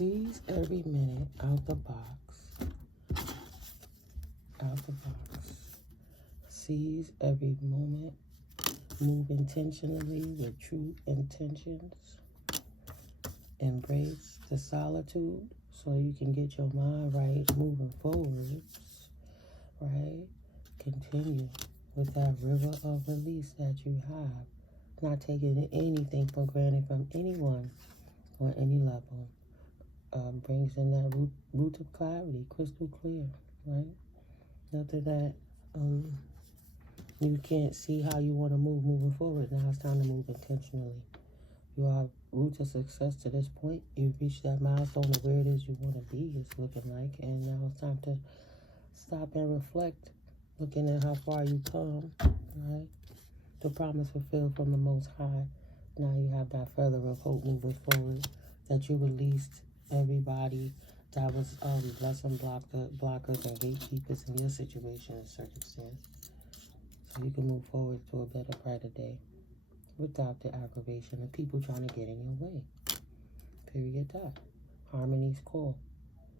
Seize every minute out the box. Out the box. Seize every moment. Move intentionally with true intentions. Embrace the solitude so you can get your mind right moving forwards. Right? Continue with that river of release that you have. Not taking anything for granted from anyone on any level. Brings in that root of clarity, crystal clear, right? After that, you can't see how you want to move moving forward. Now it's time to move intentionally. You have roots of success to this point. You've reached that milestone of where it is you want to be, it's looking like. And now it's time to stop and reflect, looking at how far you come, right? The promise fulfilled from the Most High. Now you have that feather of hope moving forward, that you released everybody that was blessing blockers and gatekeepers in your situation and circumstance. So you can move forward to a better, brighter day without the aggravation of people trying to get in your way. Period. That. Harmony's call.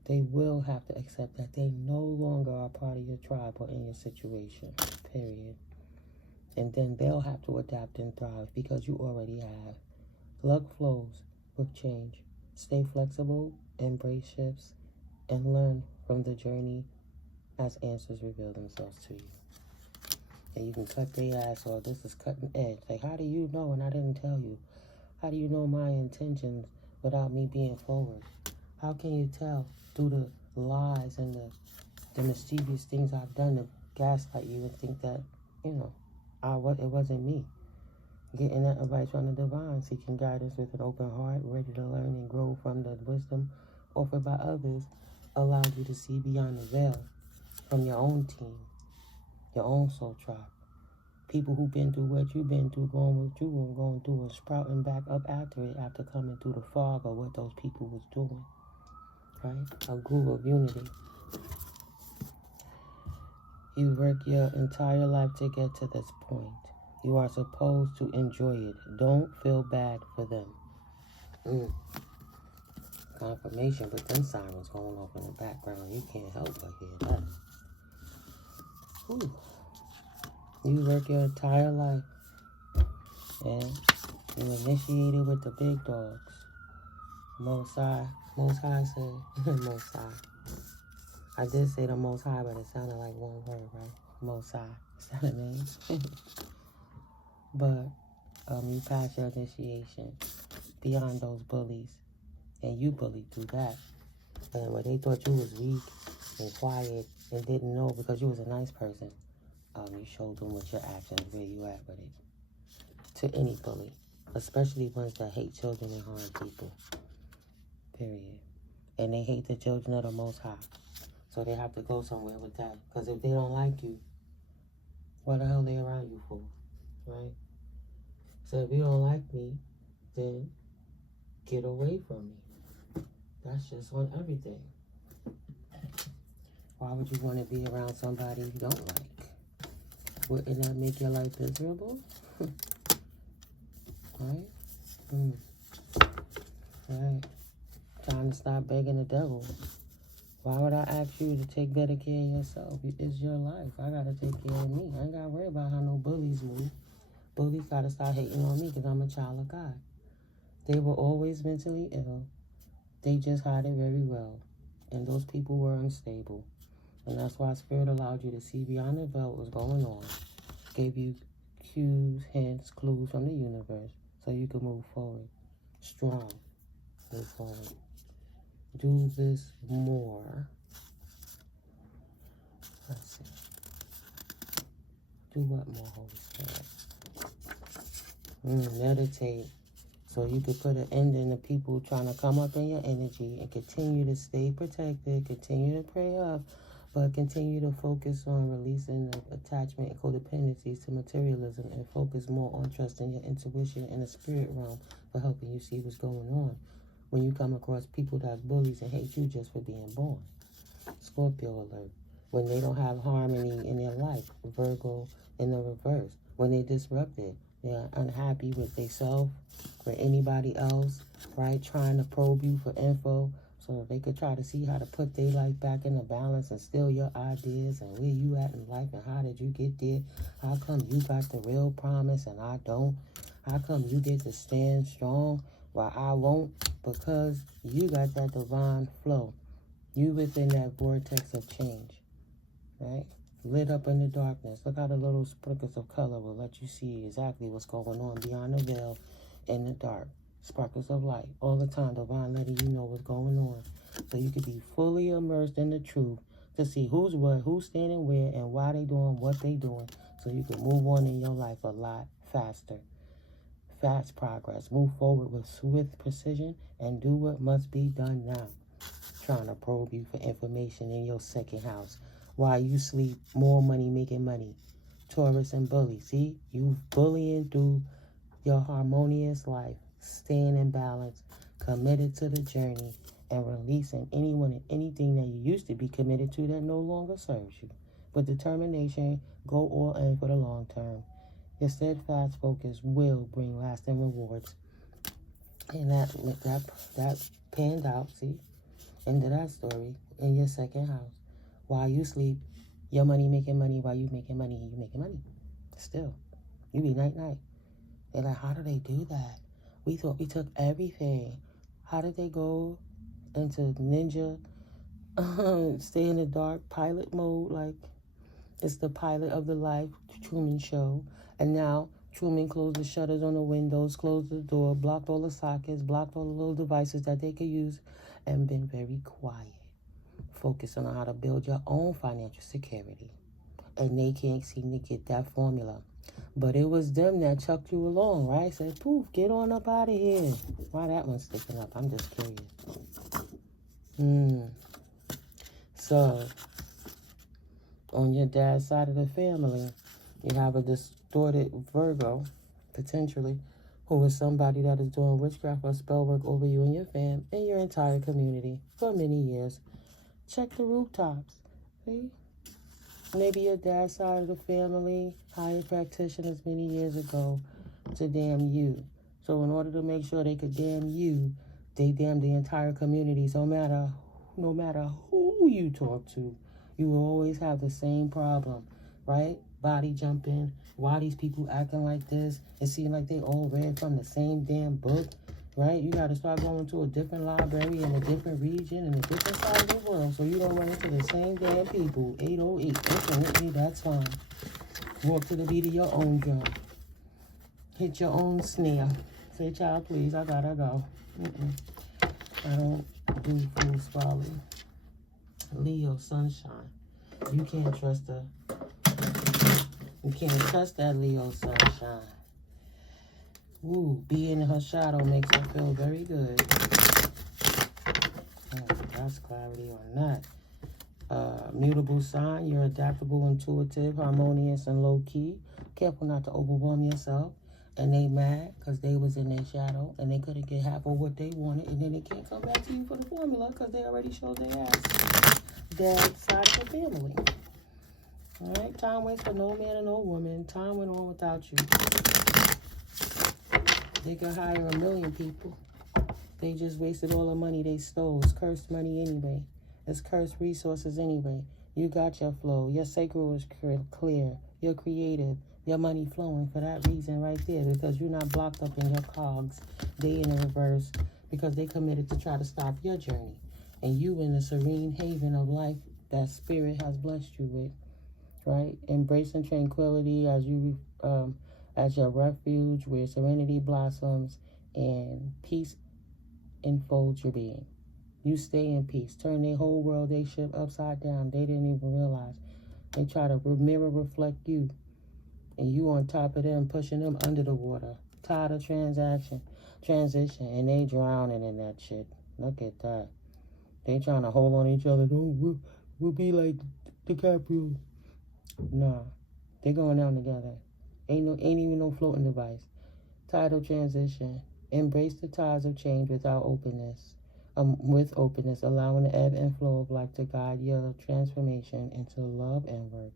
They will have to accept that they no longer are part of your tribe or in your situation. Period. And then they'll have to adapt and thrive because you already have. Luck flows with change. Stay flexible, embrace shifts, and learn from the journey as answers reveal themselves to you. And you can cut their ass off. This is cutting edge. Like, how do you know and I didn't tell you? How do you know my intentions without me being forward? How can you tell through the lies and the mischievous things I've done to gaslight you and think that, you know, it wasn't me? Getting that advice from the divine, seeking guidance with an open heart, ready to learn and grow from the wisdom offered by others, allows you to see beyond the veil from your own team, your own soul tribe. People who've been through what you've been through, going what you were going through, and sprouting back up after it, after coming through the fog of what those people was doing. Right? A groove of unity. You work your entire life to get to this point. You are supposed to enjoy it. Don't feel bad for them. Confirmation, but then sirens going off in the background. You can't help but hear that. Ooh. You work your entire life and you initiated with the big dogs. Most High said, Most High. I did say the Most High, but it sounded like one word, right? Most High. Is that a name? But you passed your initiation beyond those bullies. And you bullied through that. And when they thought you was weak and quiet and didn't know because you was a nice person, you showed them with your actions where you at with it. To any bully. Especially ones that hate children and harm people. Period. And they hate the children of the Most High. So they have to go somewhere with that. Because if they don't like you, what the hell they around you for? Right? So if you don't like me, then get away from me. That's just on everything. Why would you want to be around somebody you don't like? Wouldn't that make your life miserable? Right? Right. Trying to stop begging the devil. Why would I ask you to take better care of yourself? It's your life. I got to take care of me. I ain't got to worry about how no bullies move. Bullies got to start hating on me because I'm a child of God. They were always mentally ill. They just hide it very well. And those people were unstable. And that's why Spirit allowed you to see beyond the veil what was going on. Gave you cues, hints, clues from the universe so you could move forward. Strong. Move forward. Do this more. Let's see. Do what more, Holy Spirit? Meditate. So you could put an end in the people trying to come up in your energy and continue to stay protected, continue to pray up, but continue to focus on releasing the attachment and codependencies to materialism and focus more on trusting your intuition and the spirit realm for helping you see what's going on when you come across people that's bullies and hate you just for being born. Scorpio alert. When they don't have harmony in their life. Virgo in the reverse. When they disrupted. They're unhappy with themselves, with anybody else, right? Trying to probe you for info, So they could try to see how to put their life back into balance and steal your ideas and where you at in life and how did you get there. How come you got the real promise and I don't? How come you get to stand strong while I won't? Because you got that divine flow. You within that vortex of change, right? Lit up in the darkness. Look how the little sprinkles of color will let you see exactly what's going on beyond the veil in the dark. Sparkles of light all the time, divine letting you know what's going on. So you can be fully immersed in the truth to see who's what, who's standing where, and why they doing what they doing. So you can move on in your life a lot faster. Fast progress. Move forward with swift precision and do what must be done now. Trying to probe you for information in your second house. While you sleep, more money making money. Taurus and bully. See, you bullying through your harmonious life. Staying in balance, committed to the journey, and releasing anyone and anything that you used to be committed to that no longer serves you. With determination, go all in for the long term. Your steadfast focus will bring lasting rewards. And that panned out, see? End of that story in your second house. While you sleep, your money making money. While you making money, you making money. Still, you be night-night. They're like, how do they do that? We thought we took everything. How did they go into ninja, stay in the dark, pilot mode? Like, it's the pilot of the life Truman show. And now Truman closed the shutters on the windows, closed the door, blocked all the sockets, blocked all the little devices that they could use, and been very quiet. Focusing on how to build your own financial security. And they can't seem to get that formula. But it was them that chucked you along, right? Said, poof, get on up out of here. Why that one's sticking up? I'm just curious. So, on your dad's side of the family, you have a distorted Virgo, potentially, who is somebody that is doing witchcraft or spell work over you and your fam and your entire community for many years. Check the rooftops. See? Maybe your dad's side of the family hired practitioners many years ago to damn you. So in order to make sure they could damn you, they damn the entire community. So no matter who you talk to, you will always have the same problem, right? Body jumping. Why these people acting like this? It seems like they all read from the same damn book, right? You got to start going to a different library in a different region in a different side of the world so you don't run into the same damn people. 808. Absolutely, that's fine. Walk to the beat of your own drum. Hit your own snare. Say, child, please, I gotta go. I don't do fool's folly. Leo, sunshine. You can't trust that Leo sunshine. Ooh, being in her shadow makes her feel very good. That's clarity on that. Mutable sign, you're adaptable, intuitive, harmonious, and low-key. Careful not to overwhelm yourself. And they mad because they was in their shadow and they couldn't get half of what they wanted. And then they can't come back to you for the formula because they already showed their ass. That side of the family. All right? Time waits for no man and no woman. Time went on without you. They could hire 1 million people. They just wasted all the money they stole. It's cursed money anyway. It's cursed resources anyway. You got your flow. Your sacral is clear. You're creative. Your money flowing for that reason right there. Because you're not blocked up in your cogs. They in the reverse. Because they committed to try to stop your journey. And you in the serene haven of life that spirit has blessed you with. Right? Embracing tranquility as you as your refuge where serenity blossoms and peace enfolds your being. You stay in peace. Turn their whole world, they ship upside down. They didn't even realize. They try to mirror reflect you. And you on top of them, pushing them under the water. Tired of transition. And they drowning in that shit. Look at that. They trying to hold on to each other. Oh, we'll be like DiCaprio. Nah. They going down together. Ain't even no floating device. Tide of transition. Embrace the tides of change without openness. With openness, allowing the ebb and flow of life to guide your transformation into love and work.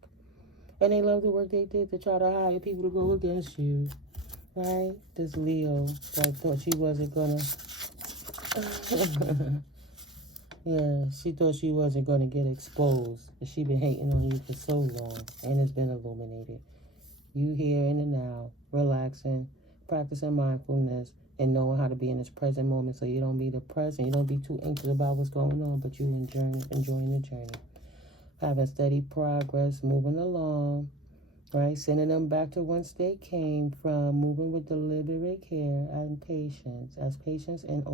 And they love the work they did to try to hire people to go against you. Right? This Leo that thought she wasn't gonna Yeah, she thought she wasn't going to get exposed. But she been hating on you for so long. And it's been illuminated. You here in the now, relaxing, practicing mindfulness, and knowing how to be in this present moment so you don't be depressed and you don't be too anxious about what's going on, but you enjoying the journey. Having steady progress, moving along, right? Sending them back to whence they came from, moving with deliberate care and patience, as patience and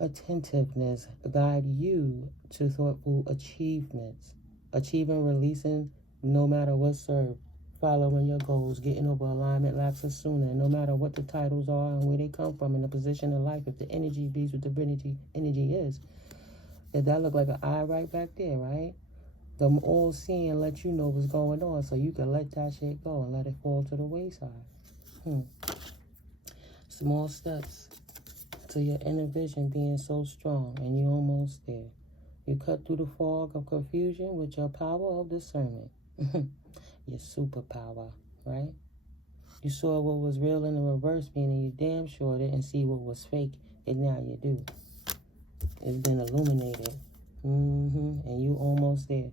attentiveness guide you to thoughtful achievements, achieving, releasing, no matter what served, following your goals, getting over alignment lapses sooner, no matter what the titles are and where they come from in the position in life. If the energy beats what the energy is, if that look like an eye right back there, right? The all seeing let you know what's going on, so you can let that shit go and let it fall to the wayside. Small steps to your inner vision being so strong, and you're almost there. You cut through the fog of confusion with your power of discernment. Your superpower, right? You saw what was real in the reverse, meaning you damn sure didn't see what was fake, and now you do. It's been illuminated. And you almost there.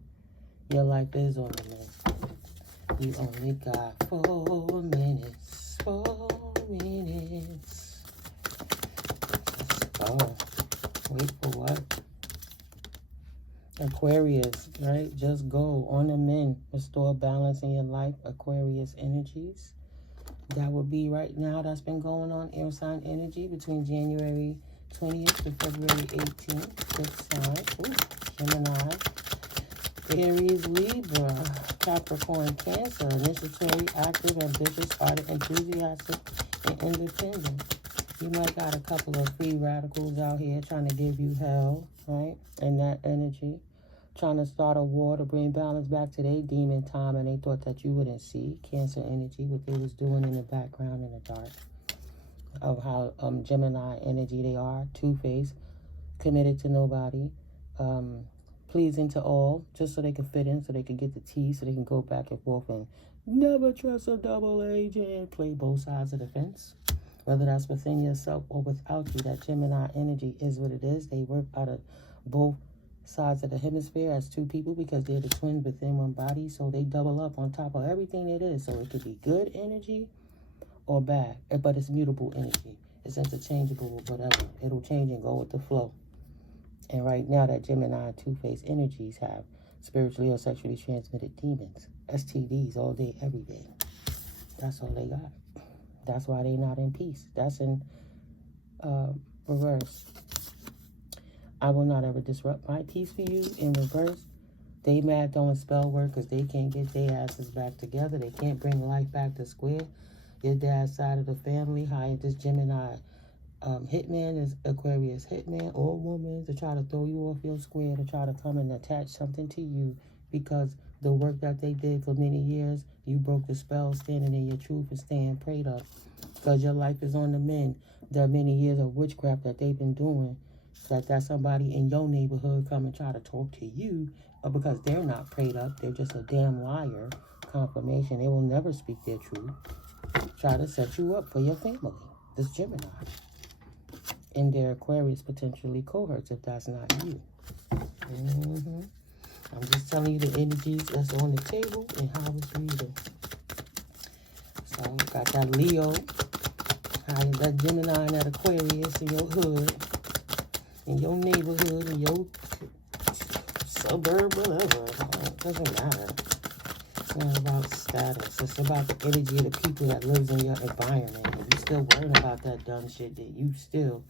Your life is on the move. You only got 4 minutes. 4 minutes. Let's go. Wait for what? Aquarius, right? Just go on the mend. Restore balance in your life. Aquarius energies. That would be right now. That's been going on. Air sign energy between January 20th to February 18th. Fifth sign. Ooh, Gemini. Aries, Libra, Capricorn, Cancer, initiatory, active, ambitious, ardent, enthusiastic, and independent. You might got a couple of free radicals out here trying to give you hell, right? And that energy. Trying to start a war to bring balance back to their demon time, and they thought that you wouldn't see. Cancer energy, what they was doing in the background in the dark. Of how Gemini energy they are. Two-faced, committed to nobody. Pleasing to all, just so they can fit in, so they can get the tea, so they can go back and forth and never trust a double agent. Play both sides of the fence. Whether that's within yourself or without you, that Gemini energy is what it is. They work out of both sides of the hemisphere as two people because they're the twins within one body. So they double up on top of everything it is. So it could be good energy or bad, but it's mutable energy. It's interchangeable, whatever. It'll change and go with the flow. And right now, that Gemini two-faced energies have spiritually or sexually transmitted demons, STDs, all day, every day. That's all they got. That's why they not in peace. That's in reverse. I will not ever disrupt my peace for you. In reverse, they mad throwing spell work because they can't get their asses back together. They can't bring life back to square. Your dad's side of the family hired this Gemini hitman, is Aquarius hitman or woman, to try to throw you off your square, to try to come and attach something to you because the work that they did for many years, you broke the spell standing in your truth and staying prayed up because your life is on the mend. There are many years of witchcraft that they've been doing, that somebody in your neighborhood come and try to talk to you because they're not prayed up. They're just a damn liar. Confirmation. They will never speak their truth. Try to set you up for your family. This Gemini. And their Aquarius potentially cohorts if that's not you. I'm just telling you the energies that's on the table and how it's reading. So you got that Leo, that Gemini and that Aquarius in your hood, in your neighborhood, in your suburb, whatever. It doesn't matter. It's not about status. It's about the energy of the people that lives in your environment. If you still worrying about that dumb shit, that you still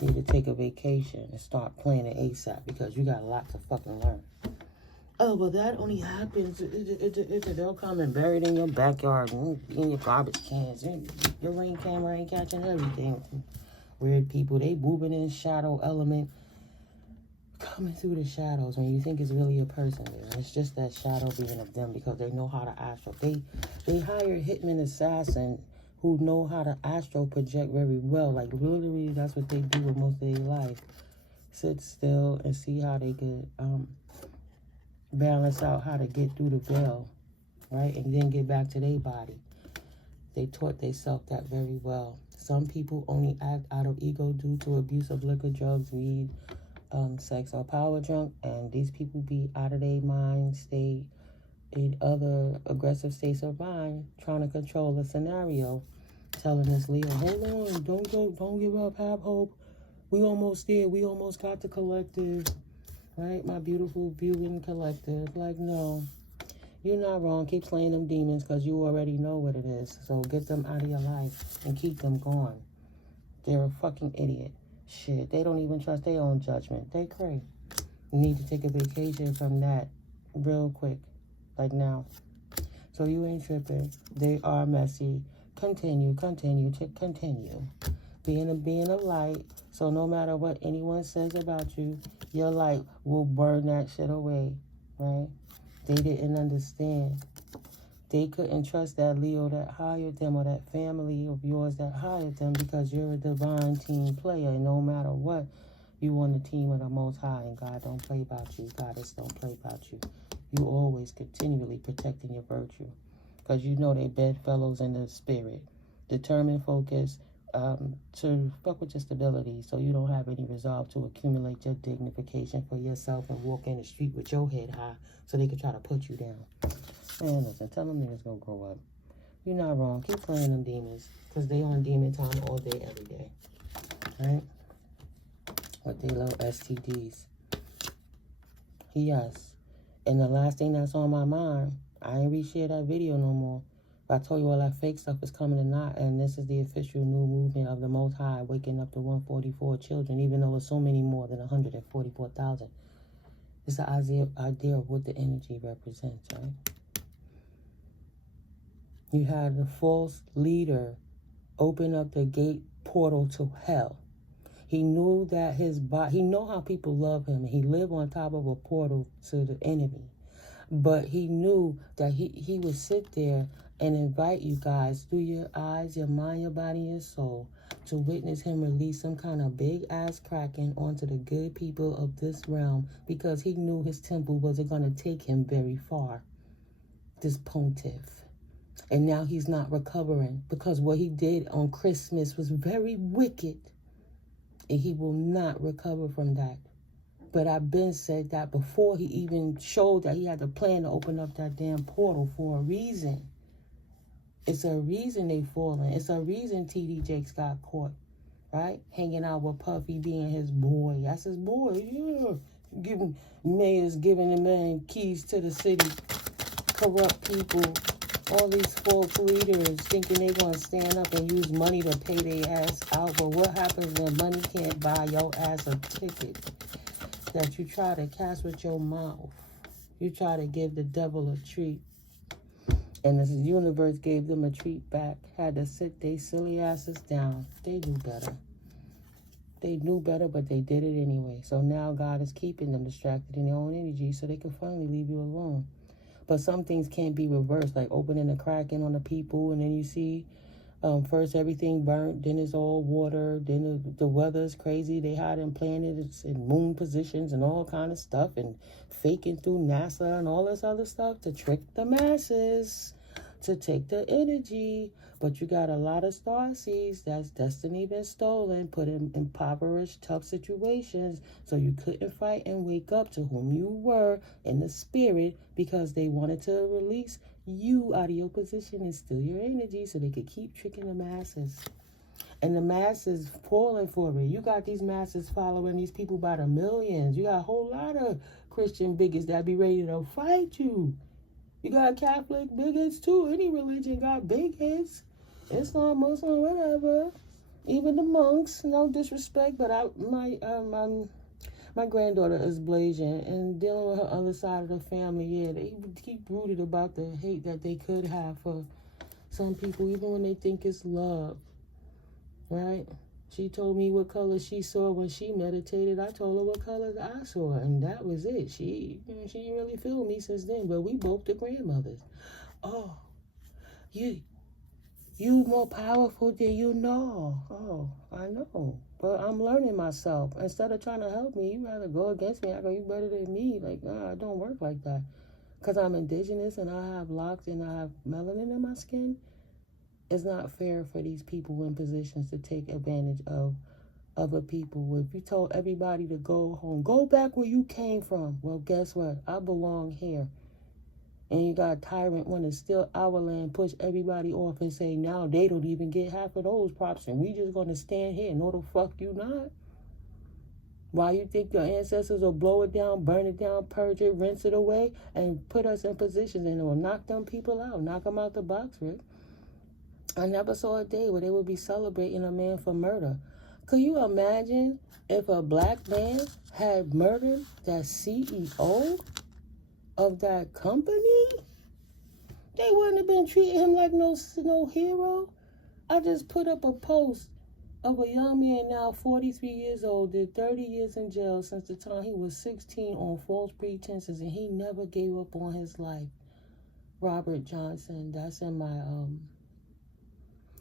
need to take a vacation and start planning ASAP because you got a lot to fucking learn. Oh, well, that only happens if they'll come and bury it in your backyard and in your garbage cans. Your rain camera ain't catching everything. Weird people, they moving in shadow element, coming through the shadows when you think it's really a person there. It's just that shadow being of them because they know how to astral. They hire hitman assassin who know how to astral project very well. Like, literally, that's what they do with most of their life. Sit still and see how they could balance out how to get through the veil, right? And then get back to their body. They taught themselves that very well. Some people only act out of ego due to abuse of liquor, drugs, weed, sex or power drunk, and these people be out of their mind state in other aggressive states of mind, trying to control the scenario, telling this Leo, hold on, don't give up, have hope. We almost there. We almost got the collective, right? My beautiful viewing collective. Like, no, you're not wrong. Keep slaying them demons because you already know what it is. So get them out of your life and keep them gone. They're a fucking idiot. Shit, they don't even trust their own judgment. They cray. You need to take a vacation from that real quick, like now. So you ain't tripping. They are messy. Continue. Being a light. So no matter what anyone says about you, your light will burn that shit away, right? They didn't understand. They couldn't trust that Leo that hired them or that family of yours that hired them because you're a divine team player. And no matter what, you on the team of the Most High, and God don't play about you. Goddess don't play about you. You always continually protecting your virtue because you know they bedfellows in the spirit. Determined, focus, to fuck with your stability so you don't have any resolve to accumulate your dignification for yourself and walk in the street with your head high so they can try to put you down. Man, listen, tell them niggas gonna grow up. You're not wrong. Keep playing them demons because they on demon time all day, every day. Right? With they little STDs. Yes. And the last thing that's on my mind, I ain't reshare that video no more. But I told you all that fake stuff is coming tonight, and this is the official new movement of the Most High, waking up the 144 children, even though it's so many more than 144,000. It's the idea of what the energy represents, right? You had the false leader open up the gate portal to hell. He knew that he know how people love him, and he lived on top of a portal to the enemy. But he knew that he would sit there and invite you guys through your eyes, your mind, your body, your soul to witness him release some kind of big-ass kraken onto the good people of this realm because he knew his temple wasn't going to take him very far, this pontiff. And now he's not recovering because what he did on Christmas was very wicked. And he will not recover from that. But I've been said that before he even showed that he had a plan to open up that damn portal for a reason. It's a reason they falling. It's a reason T.D. Jakes got caught, right? Hanging out with Puffy being his boy. That's his boy, yeah. Mayors giving the man keys to the city. Corrupt people. All these false leaders thinking they're going to stand up and use money to pay their ass out. But what happens when money can't buy your ass a ticket that you try to cast with your mouth? You try to give the devil a treat. And the universe gave them a treat back. Had to sit their silly asses down. They knew better. They knew better, but they did it anyway. So now God is keeping them distracted in their own energy so they can finally leave you alone. But some things can't be reversed, like opening the kraken on the people, and then you see first everything burnt, then it's all water, then the weather's crazy. They hiding planets in moon positions and all kind of stuff, and faking through NASA and all this other stuff to trick the masses, to take the energy. But you got a lot of starseeds that's destiny been stolen, put in impoverished, tough situations, so you couldn't fight and wake up to whom you were in the spirit because they wanted to release you out of your position and steal your energy so they could keep tricking the masses. And the masses falling for it. You got these masses following these people by the millions. You got a whole lot of Christian bigots that be ready to fight you. You got Catholic bigots too. Any religion got bigots. Islam, Muslim, whatever. Even the monks. No disrespect, but my granddaughter is Blasian, and dealing with her other side of the family, yeah, they keep rooted about the hate that they could have for some people, even when they think it's love, right? She told me what color she saw when she meditated. I told her what colors I saw, and that was it. She didn't really feel me since then, but we both the grandmothers. Oh, you more powerful than you know. Oh, I know. But I'm learning myself. Instead of trying to help me, you rather go against me. I go, you better than me. Like, nah, it don't work like that. Because I'm indigenous and I have locks and I have melanin in my skin. It's not fair for these people in positions to take advantage of other people. If you told everybody to go home, go back where you came from. Well, guess what? I belong here. And you got a tyrant want to steal our land, push everybody off and say now they don't even get half of those props and we just going to stand here. No, the fuck you not. Why you think your ancestors will blow it down, burn it down, purge it, rinse it away, and put us in positions and it will knock them people out, knock them out the box, Rick? I never saw a day where they would be celebrating a man for murder. Could you imagine if a black man had murdered that CEO of that company? They wouldn't have been treating him like no hero. I just put up a post of a young man now 43 years old, did 30 years in jail since the time he was 16 on false pretenses, and he never gave up on his life. Robert Johnson, that's in my,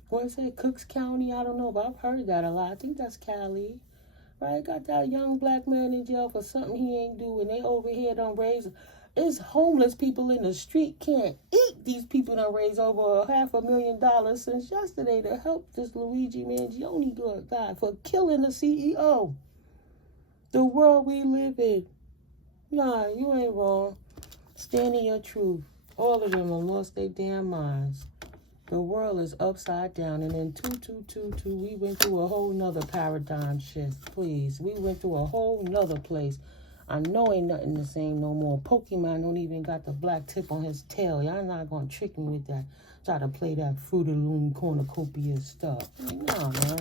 what is it, Cooks County? I don't know, but I've heard that a lot. I think that's Cali, right? Got that young black man in jail for something he ain't do, and they over here done raise. It's homeless people in the street can't eat. These people done raised over $500,000 since yesterday to help this Luigi Mangione guy for killing the CEO. The world we live in. Nah, you ain't wrong. Stand in your truth. All of them have lost their damn minds. The world is upside down. And in 2222, we went through a whole nother paradigm shift. Please. We went through a whole nother place. I know ain't nothing the same no more. Pokemon don't even got the black tip on his tail. Y'all not gonna trick me with that. Try to play that Fruit of the Loom cornucopia stuff. Nah, man.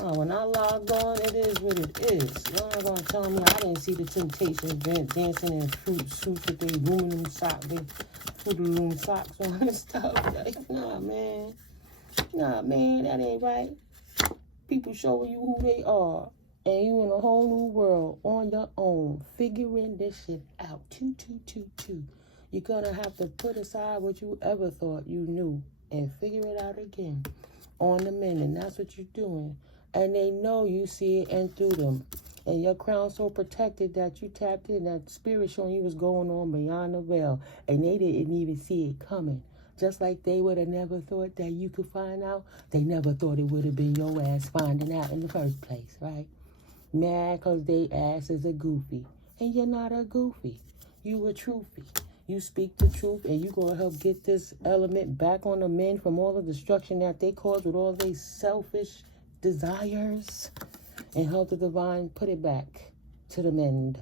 Nah, when I logged on, it is what it is. Y'all not gonna tell me I didn't see the Temptations dancing in fruit suits with their aluminum socks, they Fruit of the Loom socks on and stuff. Like, nah, man. Nah, man, that ain't right. People showing you who they are. And you in a whole new world on your own, figuring this shit out. 2222. You're going to have to put aside what you ever thought you knew and figure it out again on the men. And that's what you're doing. And they know you see it and through them. And your crown so protected that you tapped in, that spirit showing you what's going on beyond the veil. And they didn't even see it coming. Just like they would have never thought that you could find out. They never thought it would have been your ass finding out in the first place, right? Mad because they ass is a goofy. And you're not a goofy. You a truthie. You speak the truth and you going to help get this element back on the men from all the destruction that they caused with all these selfish desires. And help the divine put it back to the men.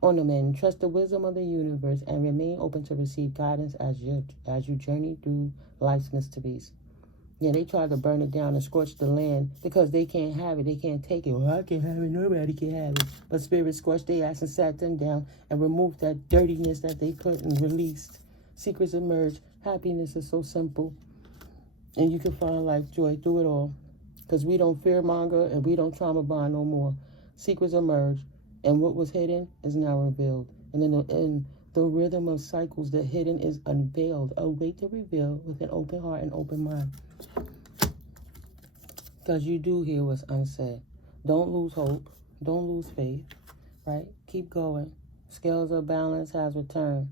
On the men. Trust the wisdom of the universe and remain open to receive guidance as you journey through life's mysteries. Yeah, they tried to burn it down and scorch the land because they can't have it. They can't take it. Well, I can't have it. Nobody can have it. But Spirit scorched their ass and sat them down and removed that dirtiness that they put and released. Secrets emerge. Happiness is so simple. And you can find life joy through it all. Because we don't fearmonger and we don't trauma bond no more. Secrets emerge. And what was hidden is now revealed. And in the rhythm of cycles, the hidden is unveiled. Await the reveal with an open heart and open mind. Because you do hear what's unsaid. Don't lose hope. Don't lose faith. Right? Keep going. Scales of balance has returned.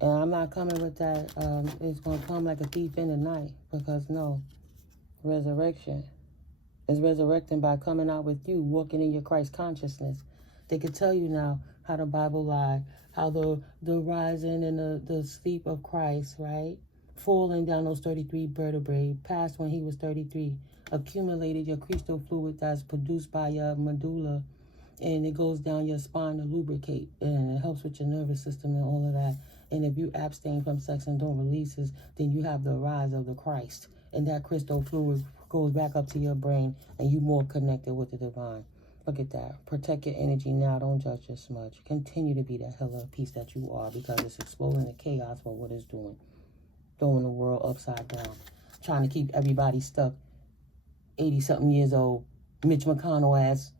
And I'm not coming with that. It's going to come like a thief in the night. Because no. Resurrection is resurrecting by coming out with you. Walking in your Christ consciousness. They could tell you now how the Bible lied. How the rising and the sleep of Christ. Right? Falling down those 33 vertebrae. Past when he was 33. Accumulated your crystal fluid that's produced by your medulla, and it goes down your spine to lubricate, and it helps with your nervous system and all of that. And if you abstain from sex and don't release it, then you have the rise of the Christ, and that crystal fluid goes back up to your brain, and you more connected with the divine. Look at that. Protect your energy now. Don't judge your smudge. Continue to be that hell of peace that you are, because it's exposing the chaos for what it's doing. Throwing the world upside down. Trying to keep everybody stuck. 80-something years old, Mitch McConnell ass,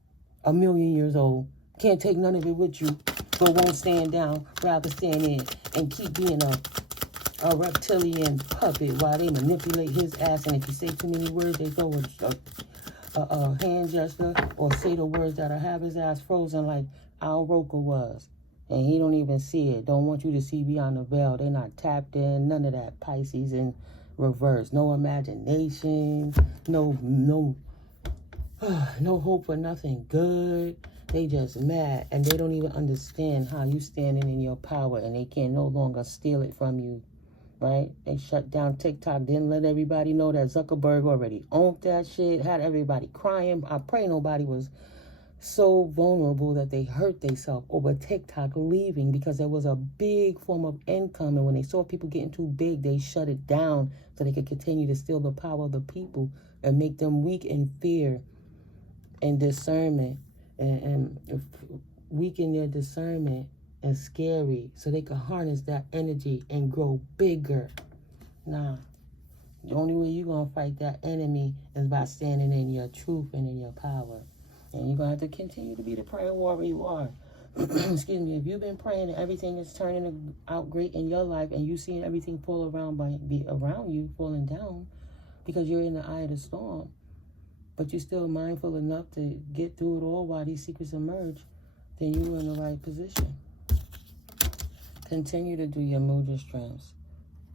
1,000,000 years old, can't take none of it with you, but won't stand down, rather stand in and keep being a reptilian puppet while they manipulate his ass. And if you say too many words, they throw a hand gesture or say the words that'll have his ass frozen like Al Roker was. And he don't even see it. Don't want you to see beyond the veil. They're not tapped in, none of that. Pisces and reverse. No imagination, no No hope for nothing good. They just mad, and they don't even understand how you standing in your power, and they can no longer steal it from you, right? They shut down TikTok, didn't let everybody know that Zuckerberg already owned that shit, had everybody crying. I pray nobody was so vulnerable that they hurt themselves over TikTok leaving, because there was a big form of income, and when they saw people getting too big, they shut it down so they could continue to steal the power of the people and make them weak in fear and discernment, and weaken their discernment and scary, so they can harness that energy and grow bigger. Nah, the only way you're going to fight that enemy is by standing in your truth and in your power. And you're going to have to continue to be the praying warrior you are. Excuse me. If you've been praying and everything is turning out great in your life, and you seeing everything fall around you falling down because you're in the eye of the storm, but you're still mindful enough to get through it all while these secrets emerge, then you're in the right position. Continue to do your mudra strengths.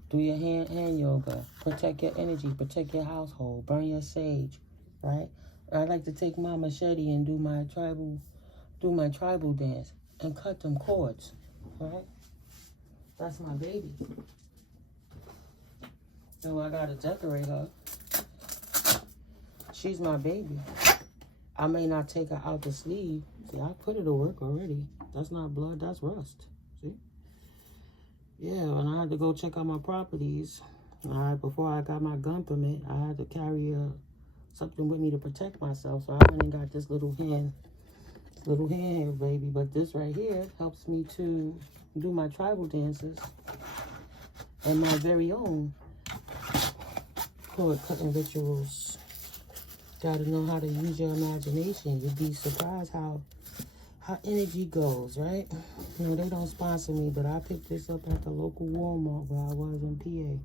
Do your hand yoga. Protect your energy. Protect your household. Burn your sage, right? I like to take my machete and do my tribal dance and cut them cords, right? That's my baby. So I gotta decorate her. She's my baby. I may not take her out to sleep. See, I put her to work already. That's not blood, that's rust. See? Yeah, when I had to go check out my properties, before I got my gun permit, I had to carry something with me to protect myself. So I went and got this little hand here, baby. But this right here helps me to do my tribal dances and my very own cord cutting rituals. Gotta know how to use your imagination. You'd be surprised how energy goes, right? You know, they don't sponsor me, but I picked this up at the local Walmart where I was in PA,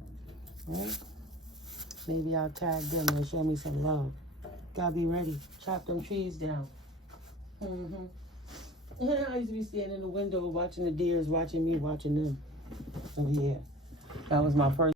right? Maybe I'll tag them and show me some love. Gotta be ready. Chop them trees down. Yeah, I used to be standing in the window watching the deers, watching me, watching them. So yeah, that was my first